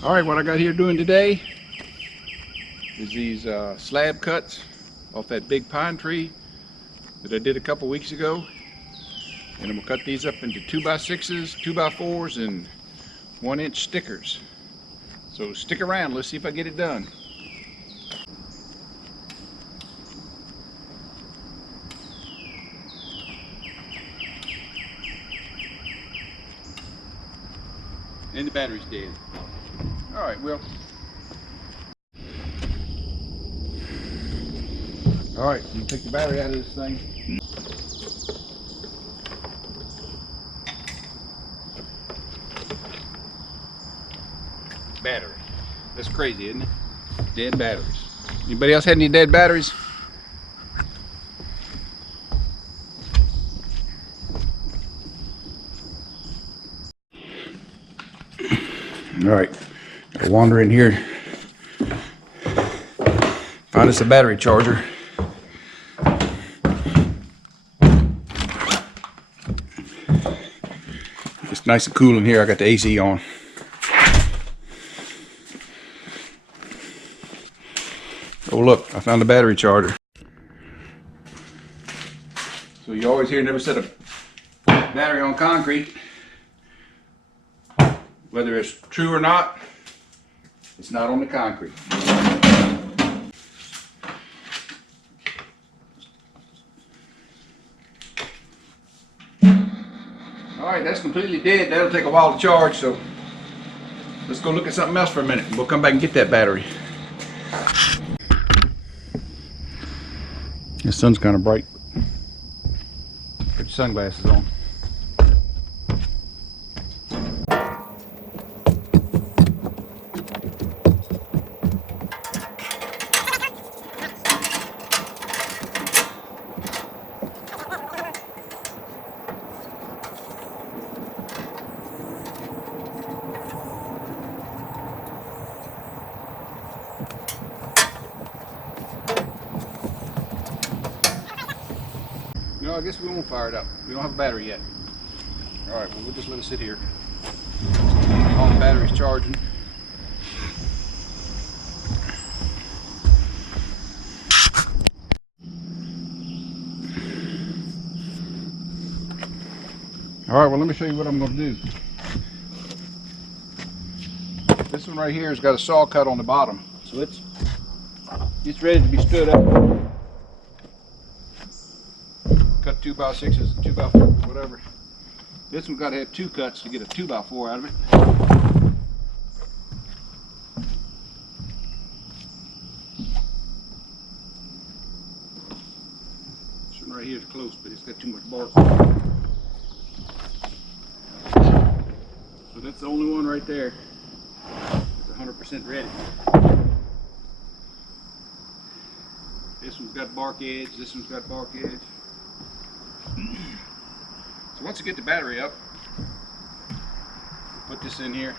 All right, what I got here doing today is these slab cuts off that big pine tree that I did a couple weeks ago. And I'm gonna cut these up into 2x6s, 2x4s, and 1-inch stickers. So stick around, let's see if I get it done. And the battery's dead. All right, well. All right, I'm gonna take the battery out of this thing. Battery. That's crazy, isn't it? Dead batteries. Anybody else had any dead batteries? All right, I'll wander in here. Find us a battery charger. It's nice and cool in here. I got the AC on. Oh look, I found a battery charger. So you always hear never set a battery on concrete. Whether it's true or not, it's not on the concrete. Alright, that's completely dead. That'll take a while to charge, so let's go look at something else for a minute and we'll come back and get that battery. The sun's kind of bright. Put your sunglasses on. No, I guess we won't fire it up. We don't have a battery yet. Alright, well we'll just let it sit here. All the battery's charging. Alright, well let me show you what I'm going to do. This one right here has got a saw cut on the bottom. So it's ready to be stood up. Cut 2x6s, 2x4s, whatever. This one's got to have 2 cuts to get a 2x4 out of it. This one right here is close, but it's got too much bark. So that's the only one right there. It's 100% ready. This one's got bark edge, this one's got bark edge. So once you get the battery up, put this in here.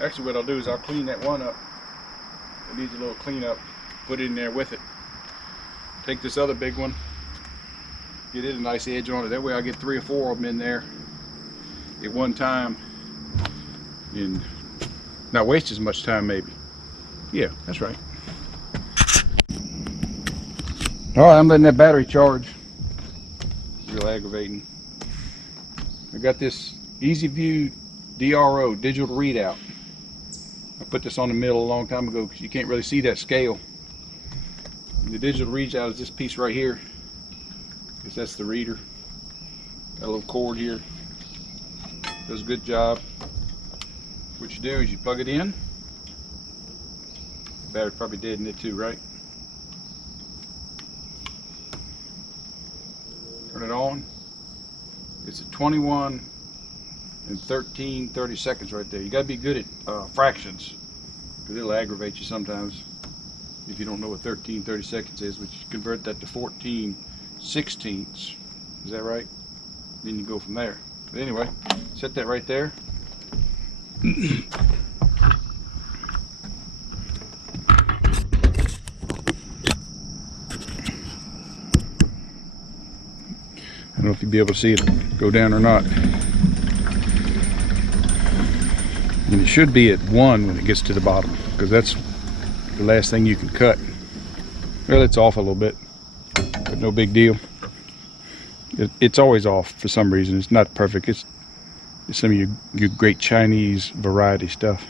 Actually what I'll do is I'll clean that one up. It needs a little cleanup. Put it in there with it. Take this other big one, get it a nice edge on it. That way I get 3 or 4 of them in there at one time and not waste as much time maybe. Yeah, that's right. Alright, I'm letting that battery charge. Real aggravating. I got this Easy View DRO, digital readout. I put this on the middle a long time ago because you can't really see that scale. And the digital readout is this piece right here. Because that's the reader. Got a little cord here. Does a good job. What you do is you plug it in. The battery's probably dead in it too, right? Turn it on. It's at 21 and 30 seconds right there. You gotta be good at fractions because it'll aggravate you sometimes if you don't know what 30 seconds is, which you convert that to 14/16. Is that right? Then you go from there. But anyway, set that right there. I don't know if you'll be able to see it go down or not. And it should be at 1 when it gets to the bottom, because that's the last thing you can cut. Well, it's off a little bit, but no big deal. It's always off for some reason. It's not perfect. It's some of your great Chinese variety stuff.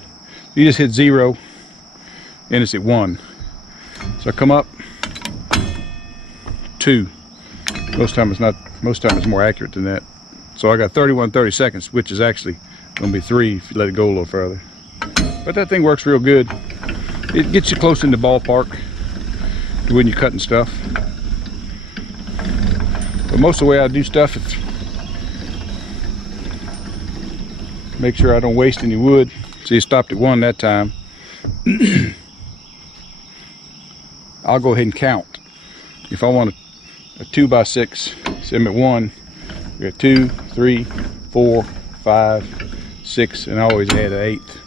You just hit 0 and it's at 1. So I come up 2. Most time it's more accurate than that. So I got 31/32, which is actually gonna be 3 if you let it go a little further. But that thing works real good. It gets you close in the ballpark when you're cutting stuff. But most of the way I do stuff is make sure I don't waste any wood. So you stopped at 1 that time. I'll go ahead and count. If I want a 2x6, so I'm at 1. We got 2, 3, 4, 5, 6, and I always add an 8th.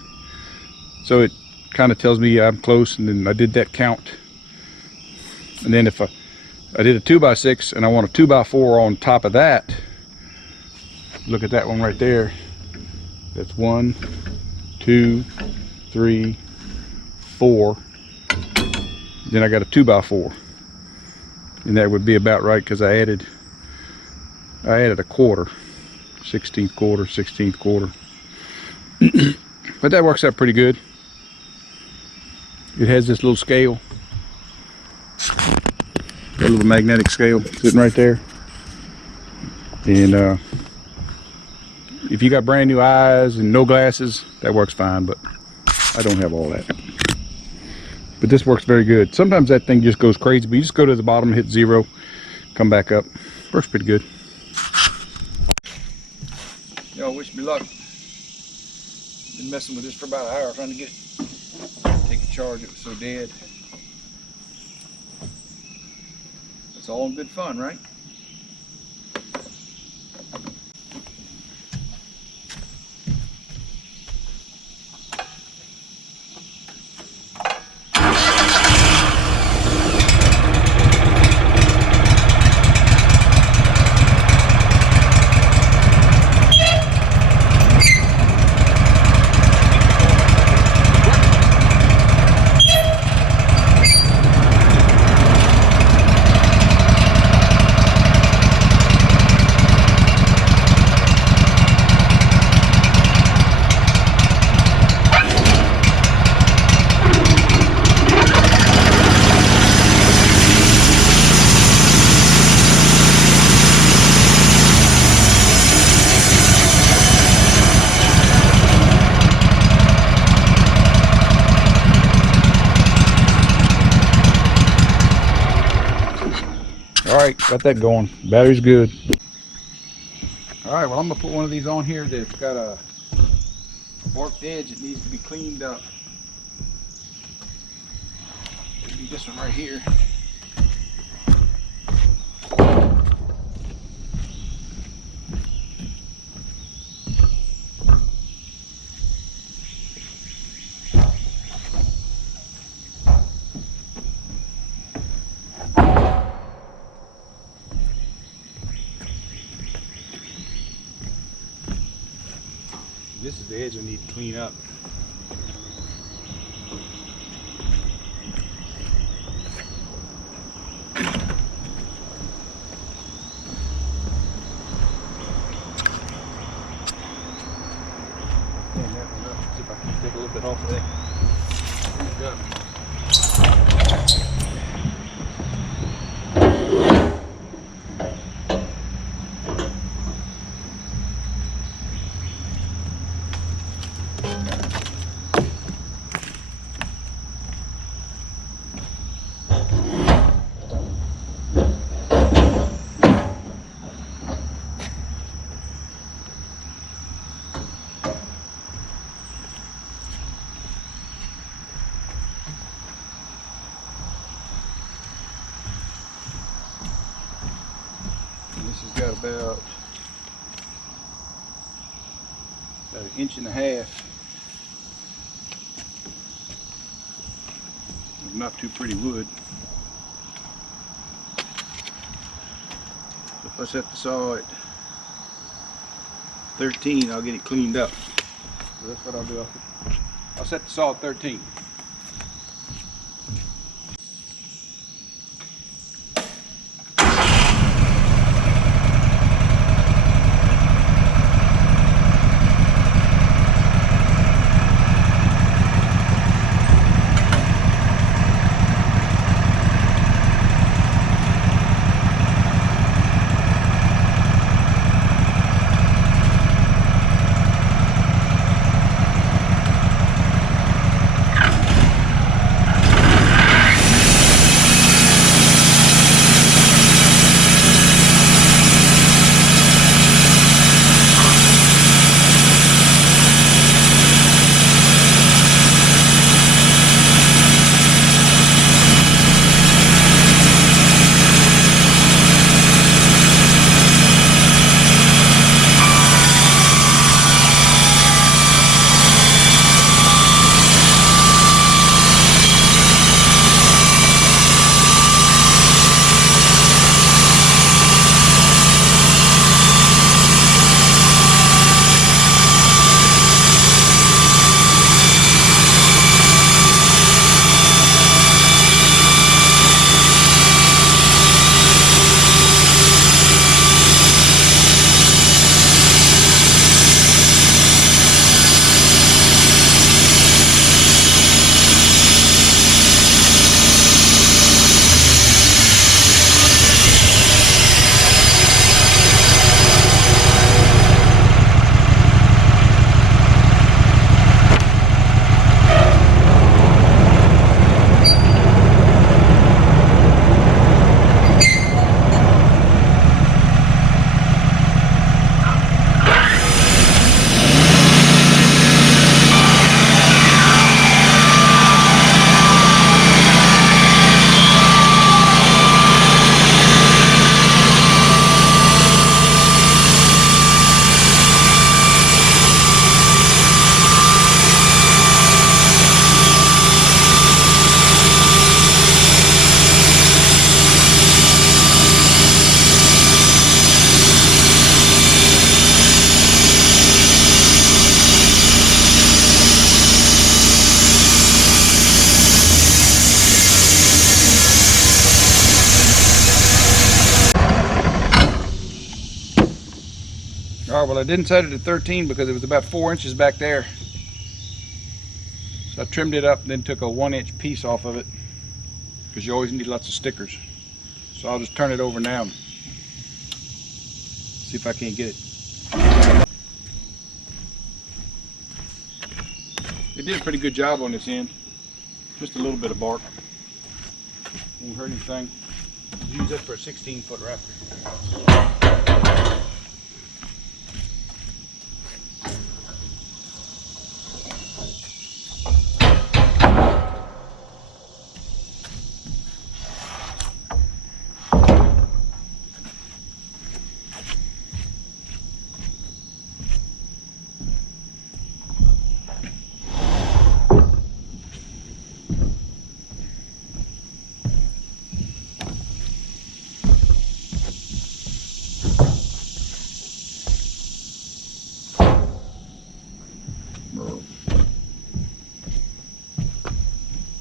So it kind of tells me I'm close, and then I did that count. And then if I did a 2x6 and I want a 2x4 on top of that, look at that one right there. That's 1, 2, 3, 4. Then I got a 2x4, and that would be about right because I added a quarter, 16th quarter, 16th quarter. But that works out pretty good. It has this little scale, a little magnetic scale sitting right there. And if you got brand new eyes and no glasses, that works fine, but I don't have all that. But this works very good. Sometimes that thing just goes crazy, but you just go to the bottom, hit 0, come back up. Works pretty good. Y'all wish me luck. Been messing with this for about an hour trying to get it, take a charge. It was so dead. It's all in good fun, right? Alright, got that going. Battery's good. Alright, well I'm going to put one of these on here that's got a barked edge that needs to be cleaned up. Maybe this one right here. This is the edge I need to clean up. Stand that one up, see if I can take a little bit off of that. This has got about an inch and a half of not too pretty wood. So if I set the saw at 13, I'll get it cleaned up. So that's what I'll do. I'll set the saw at 13. All right, well, I didn't set it at 13 because it was about 4 inches back there. So I trimmed it up and then took a 1-inch piece off of it because you always need lots of stickers. So I'll just turn it over now and see if I can't get it. They did a pretty good job on this end. Just a little bit of bark. Won't hurt anything. Use that for a 16-foot rafter.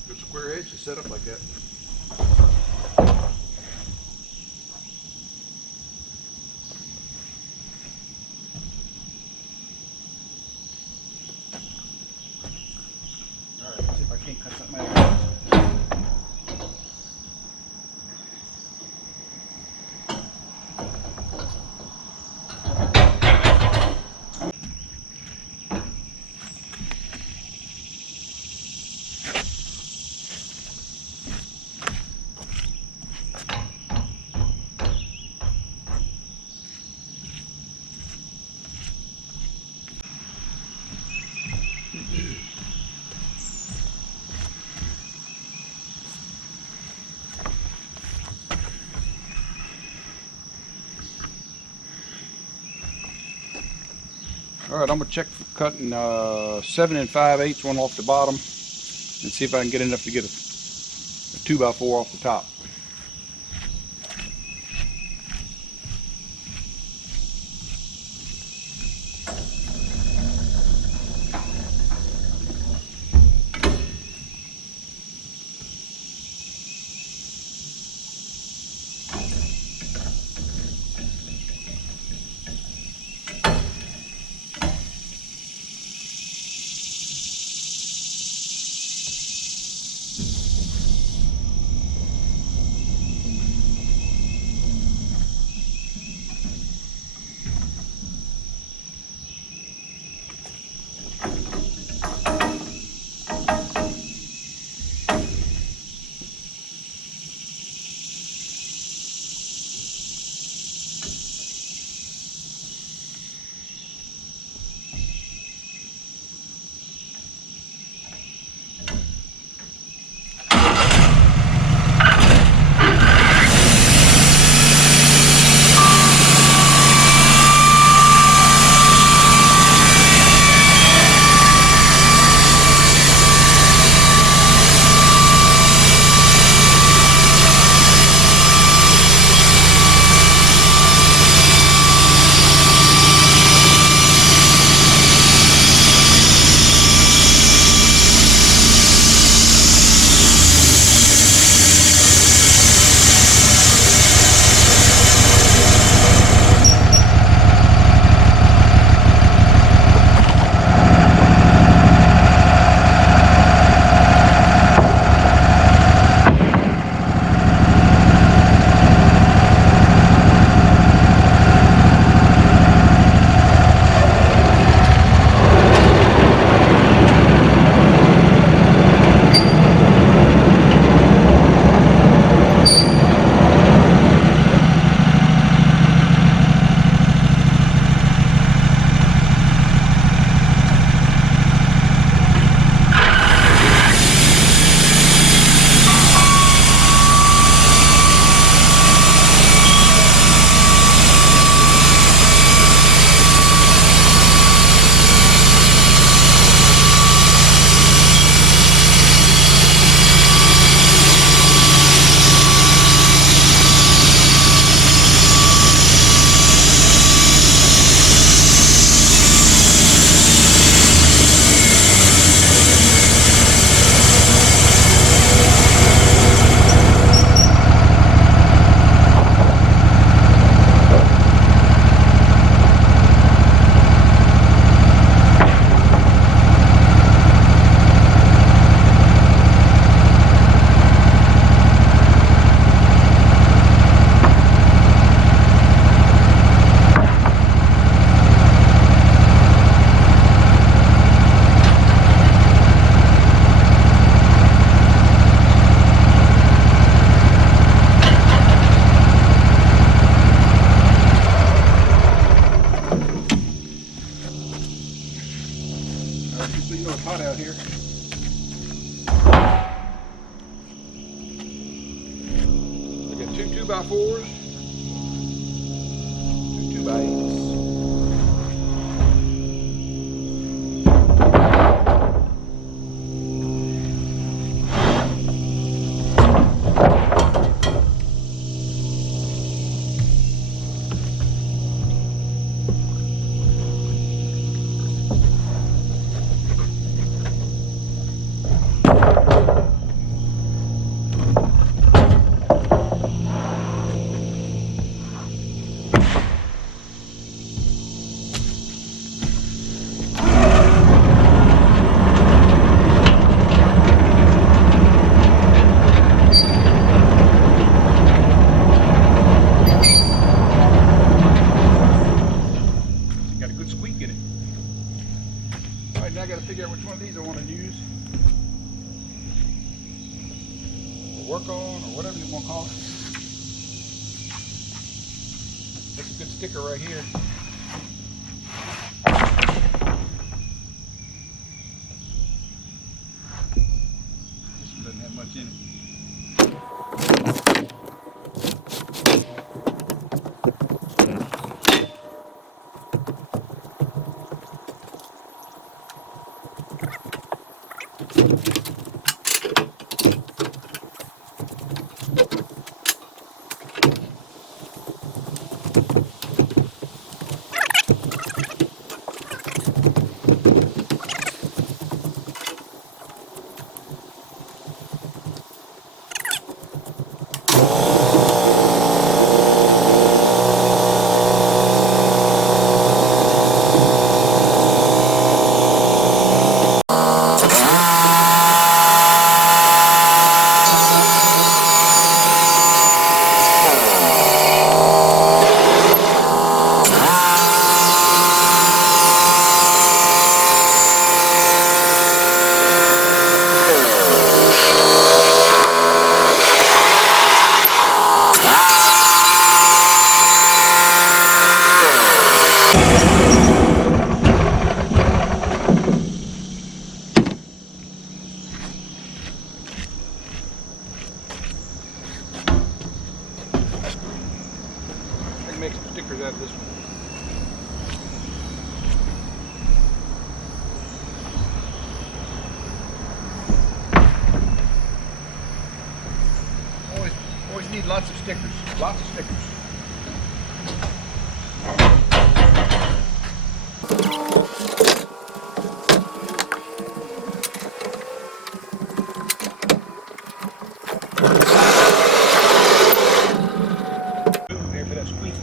Good square edge to set up like that. Alright, let's see if I can't cut something out of this. All right, I'm gonna check for cutting 7 5/8 one off the bottom and see if I can get enough to get a 2x4 off the top. so you know it's hot out here. I got two 2x4s, two 2x8s. Got a good squeak in it. All right, now I got to figure out which one of these I want to use, or work on, or whatever you want to call it. That's a good sticker right here. This one doesn't have much in it. I can make some stickers out of this one. Always need lots of stickers. Lots of stickers. There for that squeak.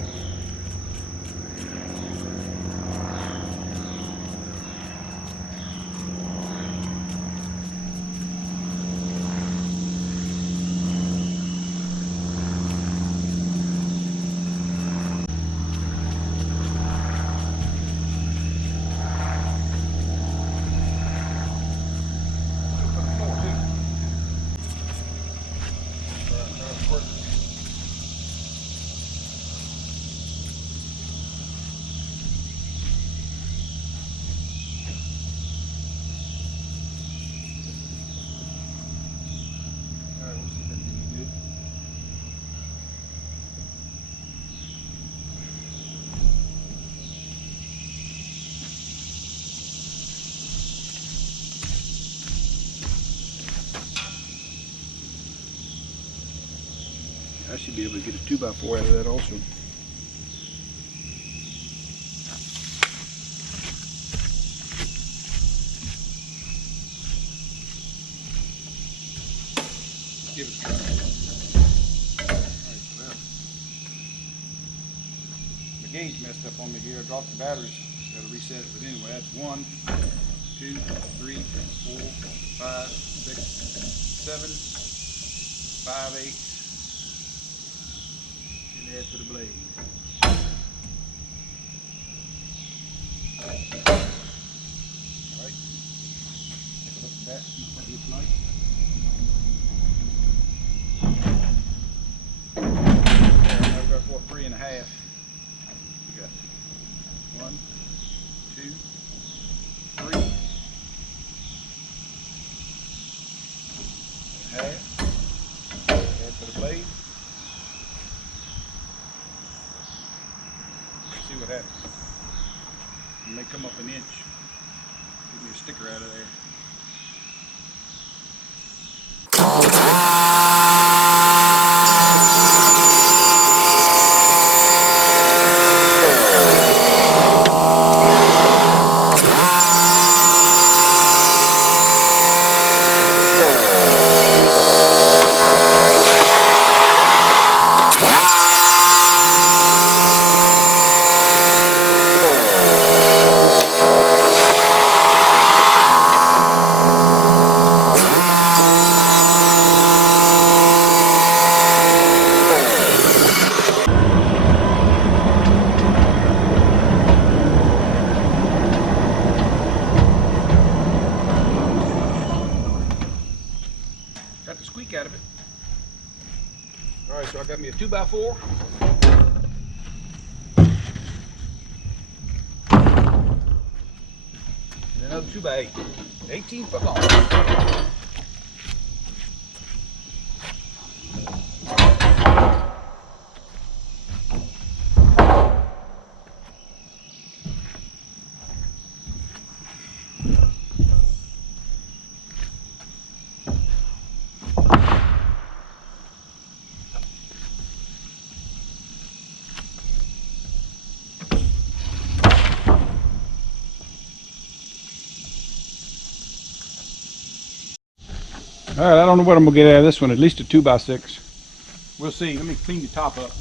I should be able to get a 2x4 out of that also. Give it a try. Alright, so now the gauge messed up on me here. I dropped the batteries. Got to reset it, but anyway, that's 1, 2, 3, 4, 5, 6, 7, 5/8. Head to the blade. Alright. Take a look at that, see what that looks like. There, I've got 3.5. We got 1, 2, 3, It may come up an inch. Get me a sticker out of there. Got the squeak out of it. All right, so I got me a 2x4. And another 2x8. 18 foot long. All right, I don't know what I'm gonna get out of this one. At least a 2x6. We'll see. Let me clean the top up.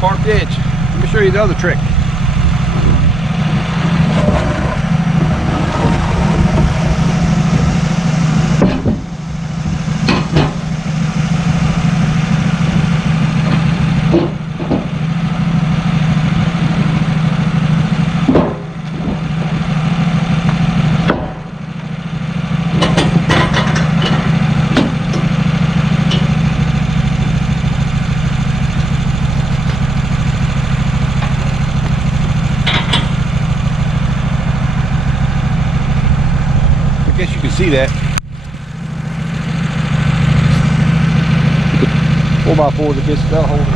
Parked edge. Let me show you the other trick. I guess you can see that. 4x4s, I guess that'll hold it.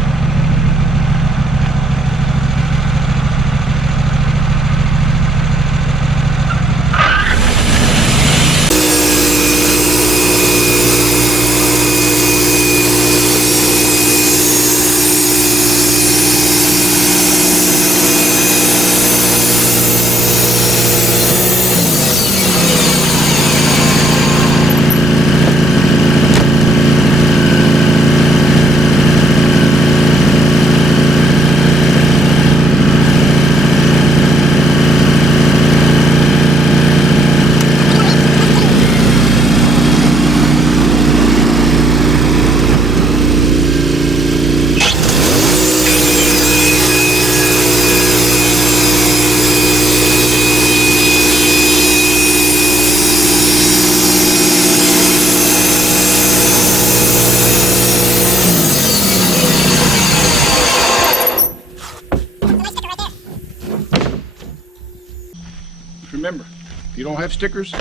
Remember, if you don't have stickers,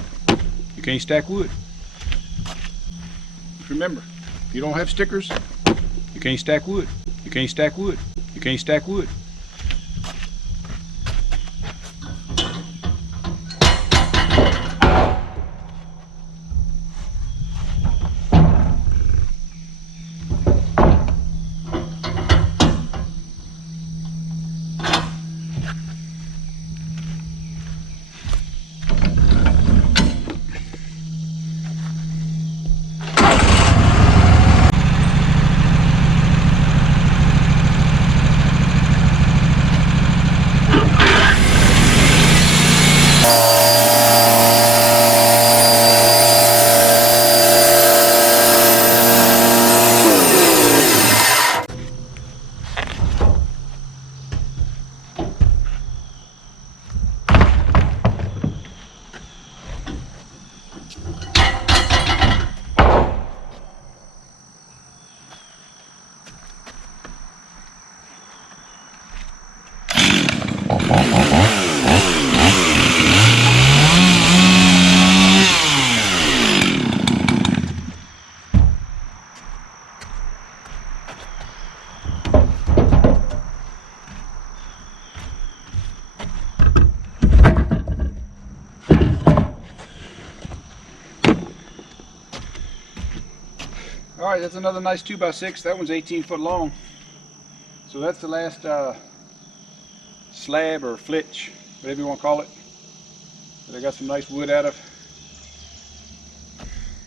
you can't stack wood. Remember, if you don't have stickers, you can't stack wood. You can't stack wood. You can't stack wood. All right, that's another nice 2x6. That one's 18 foot long. So that's the last slab or flitch, whatever you want to call it, that I got some nice wood out of.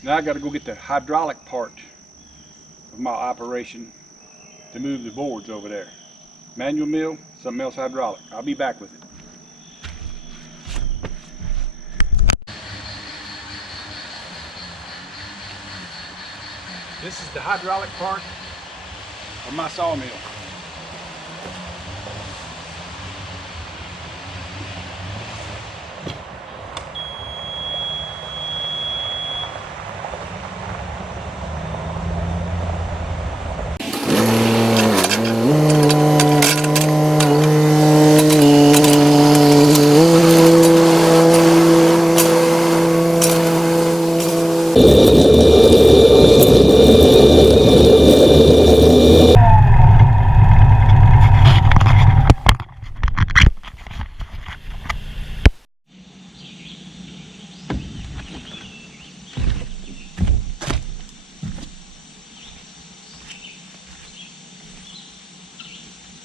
Now I got to go get the hydraulic part of my operation to move the boards over there. Manual mill, something else hydraulic. I'll be back with it. This is the hydraulic part of my sawmill.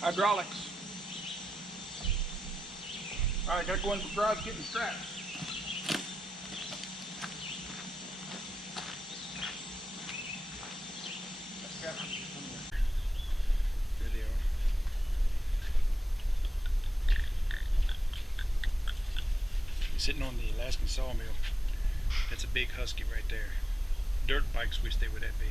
Hydraulics. All right, gotta go in the garage getting straps. There they are. Sitting on the Alaskan sawmill. That's a big husky right there. Dirt bikes wish they were that big.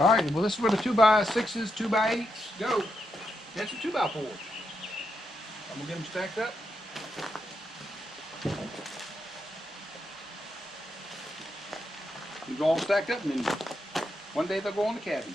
All right, well this is where the 2x6s, 2x8s go. That's your 2x4s. I'm gonna get them stacked up. These are all stacked up, and then one day they'll go on the cabin.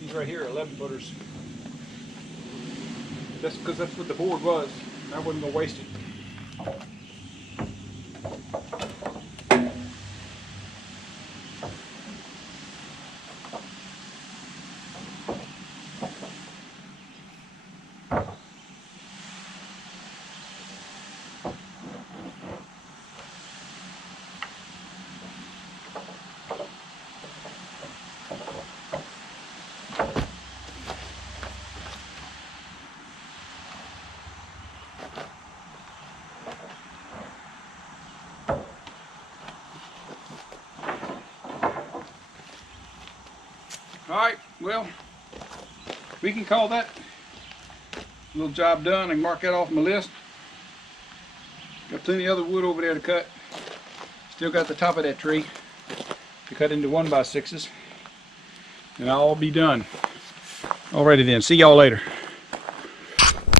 These right here are 11 footers. That's because that's what the board was. And I wasn't gonna waste it. Alright, well, we can call that a little job done and mark that off my list. Got plenty of other wood over there to cut. Still got the top of that tree to cut into 1x6s. And I'll be done. Alrighty then, see y'all later.